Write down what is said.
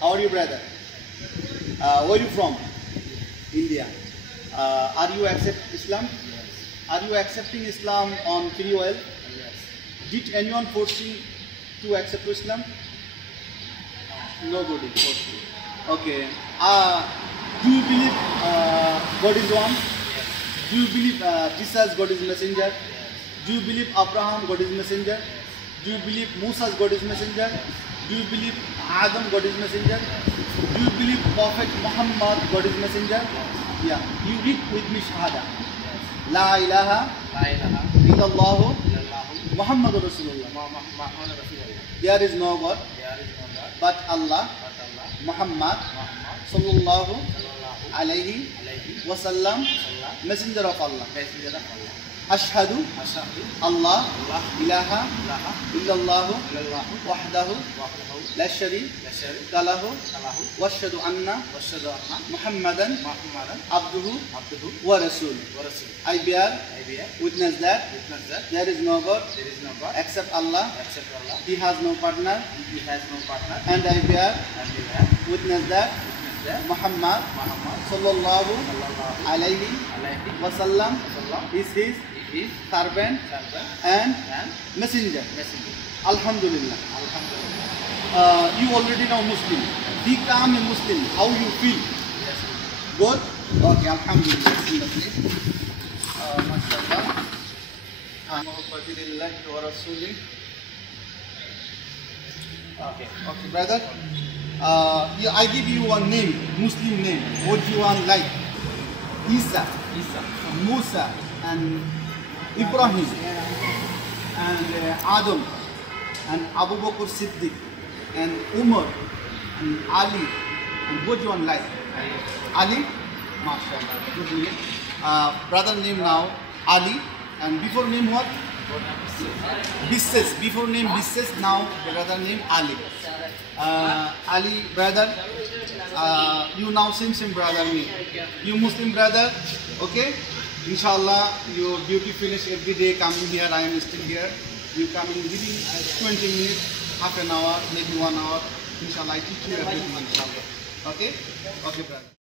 How are you, brother? Where are you from? India. Are you accept Islam? Yes. Are you accepting Islam on free will? Yes. Did anyone force you to accept Islam? Nobody forced you. Okay. Do you believe God is one? Yes. Do you believe Jesus God is messenger? Yes. Do you believe Abraham God is messenger? Do you believe Musa God is messenger? Do you believe Adam God is messenger? Do you believe Prophet Muhammad God is messenger? Yeah. You read with me Shahada. La ilaha La ilaha illallah illallah Muhammadur Rasulullah. Muhammad Rasulullah. There is no God There is no God but Allah, but Allah. Muhammad Muhammad sallallahu sallallahu alayhi alayhi wasallam, wasallam. messenger of Allah. Messenger of Allah. Ashhadu Ashhadu Allah Allah ilaha ilaha illallah illallah wahdahu wahdahu la sharika la sharika lahu lahu washhadu anna washhadu anna Muhammadan Muhammadan abduhu abduhu wa rasuluh. wa rasuluh. I bear I bear witness that witness that there is no God there is no God except Allah. except Allah. He has no partner. He has no partner. And I bear And we have witness that witness that Muhammad Muhammad sallallahu sallallahu alayhi alayhi wasallam wasallam is his is servant servant and and messenger. messenger. Alhamdulillah. Alhamdulillah. You already know Muslim. Become a Muslim. How you feel? Yes. Good? Okay, Alhamdulillah. Bismillah, please. Mashallah. Muhammadillahi wa rasulih. Okay, brother. Yeah, I give you one name, Muslim name. What do you want like? Isa, Isa. Musa, and Ibrahim, and Adam, and Abu Bakr Siddiq, and Umar, and Ali, and what do you want like? Ali? Mashallah. Good name. Brother name now, Ali, and before name what? Bisses. Before name Bisses, now brother name Ali. Ali, brother, you now same brother me. You Muslim brother, okay? Inshallah, your duty finish every day coming here. I am still here. You coming within 20 minutes, half an hour, maybe 1 hour. Inshallah, I teach you everything. Inshallah. Okay? Okay, brother.